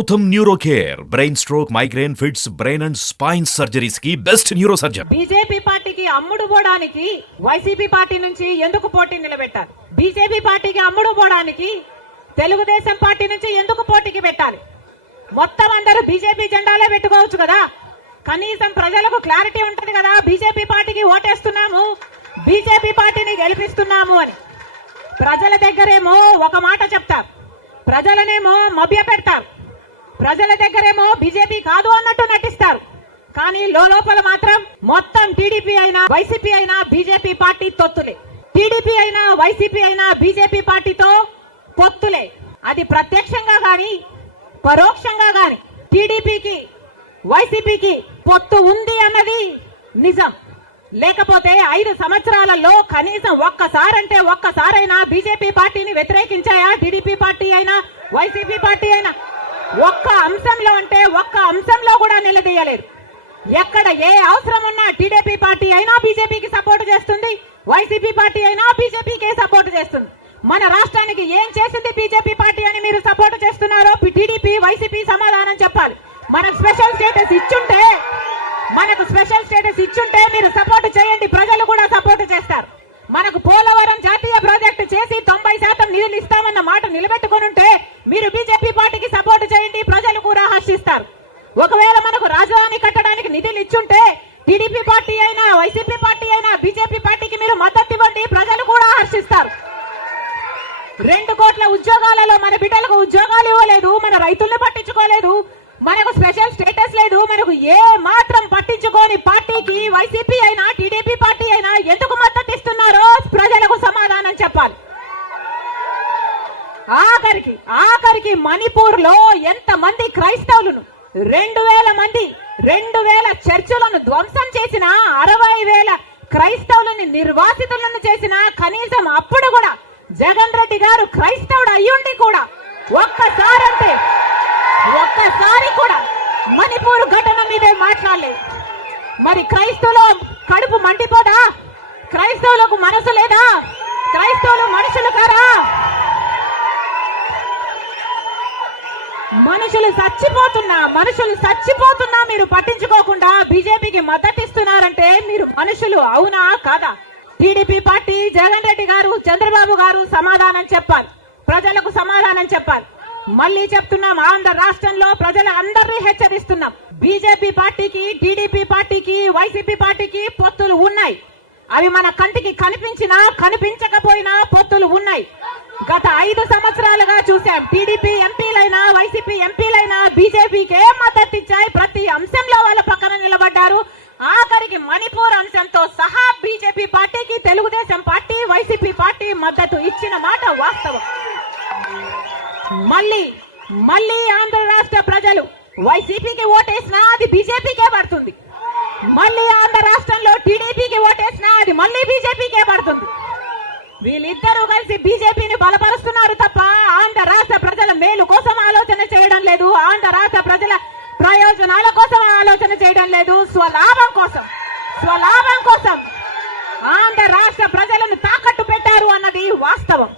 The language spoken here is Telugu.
Gautam neuro care brain stroke, migraine, fits, brain and spine surgeries కి బెస్ట్ న్యూరో సర్జన్. బీజేపీ పార్టీకి అమ్ముడు పోవడానికి వైసీపీ పార్టీ నుంచి ఎందుకు పోటీ నిలబెట్టాలి? బీజేపీ పార్టీకి అమ్ముడు పోవడానికి తెలుగుదేశం పార్టీ నుంచి ఎందుకు పోటీకి పెట్టాలి? మొత్తం అందరూ బీజేపీ జెండాలే పెట్టుకోవచ్చు కదా. కనీసం ప్రజలకు క్లారిటీ ఉంటది కదా, బీజేపీ పార్టీకి ఓటేస్తున్నాము, బీజేపీ పార్టీని గెలిపిస్తున్నాము అని. ప్రజల దగ్గరేమో ఒక మాట చెప్తారు, ప్రజలనేమో మభ్య పెడతారు, ప్రజల దగ్గరేమో బీజేపీ కాదు అన్నట్టు నటిస్తారు. కానీ లోపల మాత్రం మొత్తం టీడీపీ అయినా వైసీపీ అయినా బీజేపీ పార్టీ తొత్తులే. టీడీపీ అయినా వైసీపీ అయినా బీజేపీ పార్టీతో పొత్తులే. అది ప్రత్యక్షంగా గాని పరోక్షంగా గాని టీడీపీకి వైసీపీకి పొత్తు ఉంది అన్నది నిజం. లేకపోతే 5 సంవత్సరాలలో కనీసం ఒక్కసారైనా బీజేపీ పార్టీని వ్యతిరేకించాయా? టీడీపీ పార్టీ అయినా వైసీపీ పార్టీ అయినా ఒక్క అంశంలో కూడా నిలదీయలేదు. ఎక్కడ ఏ అవసరం ఉన్నా టీడీపీ పార్టీ అయినా బీజేపీకి సపోర్ట్ చేస్తుంది, వైసీపీ పార్టీ అయినా బీజేపీకే సపోర్ట్ చేస్తుంది. మన రాష్ట్రానికి ఏం చేసింది బీజేపీ పార్టీ అని మీరు సపోర్ట్ చేస్తున్నారో టీడీపీ వైసీపీ సమాధానం చెప్పాలి. మనకు స్పెషల్ స్టేటస్ ఇచ్చుంటే మీరు సపోర్ట్ చేయండి, ప్రజలు కూడా సపోర్ట్ చేస్తారు. మనకు పోలవరం జాతీయ ప్రాజెక్టు చేసి 90% నిధులు ఇస్తామన్న మాట నిలబెట్టుకుని ఉంటే మీరు బీజేపీ పార్టీకి సపోర్ట్ చేయండి, ప్రజలు కూడా హర్షిస్తారు. ఒకవేళ మనకు రాజధాని కట్టడానికి నిధులు ఇచ్చుంటే టీడీపీ పార్టీ అయినా వైసీపీ పార్టీ అయినా బీజేపీ పార్టీకి మీరు మద్దతు ఇవ్వండి, ప్రజలు కూడా హర్షిస్తారు. 2 కోట్ల ఉద్యోగాలలో మన బిడ్డలకు ఉద్యోగాలు ఇవ్వలేదు, మన రైతుల్ని పట్టించుకోలేదు, మనకు స్పెషల్ స్టేటస్ లేదు, మనకు ఏ మాత్రం పట్టించుకోని పార్టీకి వైసీపీ అయినా టీడీపీ పార్టీ అయినా ఎందుకు మద్దతు ఇస్తున్నారో ప్రజలకు సమాధానం చెప్పాలి. ఆఖరికి మణిపూర్ లో ఎంతమంది క్రైస్తవులను 2,000 చర్చిలను ధ్వంసం చేసిన, 60,000 క్రైస్తవులని నిర్వాసితులను చేసిన, కనీసం అప్పుడు కూడా జగన్ రెడ్డి గారు క్రైస్తవుడు అయ్యుండి కూడా ఒక్కసారి కూడా మణిపూర్ ఘటన మీదే మాట్లాడలేదు. మరి క్రైస్తవులు కడుపు మండిపోదా? క్రైస్తవులకు మనసు లేదా? క్రైస్తవులు మనుషులు కారా? మనుషులు చచ్చిపోతున్నా మీరు పట్టించుకోకుండా బీజేపీకి మద్దతు ఇస్తున్నారంటే మీరు మనుషులు అవునా కాదా? టీడీపీ పార్టీ, జగన్ రెడ్డి గారు, చంద్రబాబు గారు సమాధానం చెప్పాలి, ప్రజలకు సమాధానం చెప్పాలి. మళ్ళీ చెప్తున్నాం, ఆంధ్ర రాష్ట్రంలో ప్రజలు అందరినీ హెచ్చరిస్తున్నాం, బీజేపీ పార్టీకి, టీడీపీ పార్టీకి, వైసీపీ పార్టీకి పొత్తులు ఉన్నాయి. అవి మన కంటికి కనిపించినా కనిపించకపోయినా పొత్తులు ఉన్నాయి. గత 5 సంవత్సరాలుగా చూసాం, టీడీపీ ఎంపీలైనా వైసీపీ ఎంపీలైనా బీజేపీకే మద్దతు ఇచ్చాయి, ప్రతి అంశంలో వాళ్ళ పక్కన నిలబడ్డారు. ఆఖరికి మణిపూర్ అంశంతో సహా బీజేపీ పార్టీకి తెలుగుదేశం పార్టీ వైసీపీ పార్టీ మద్దతు ఇచ్చిన మాట వాస్తవం. మళ్ళీ ఆంధ్ర రాష్ట్ర ప్రజలు వైసీపీకి ఓటేసినా అది బీజేపీకే పడుతుంది, మళ్ళీ ఆంధ్ర రాష్ట్రంలో టీడీపీకి ఓటేసినా అది మళ్ళీ బీజేపీకే పడుతుంది. వీళ్ళిద్దరూ కలిసి బీజేపీని బలపరుస్తున్నారు తప్ప ఆంధ్ర రాష్ట్ర ప్రజల మేలు కోసం ఆలోచన చేయడం లేదు, ఆంధ్ర రాష్ట్ర ప్రజల ప్రయోజనాల కోసం ఆలోచన చేయడం లేదు. స్వలాభం కోసం ఆంధ్ర రాష్ట్ర ప్రజలను తాకట్టు పెట్టారు అన్నది వాస్తవం.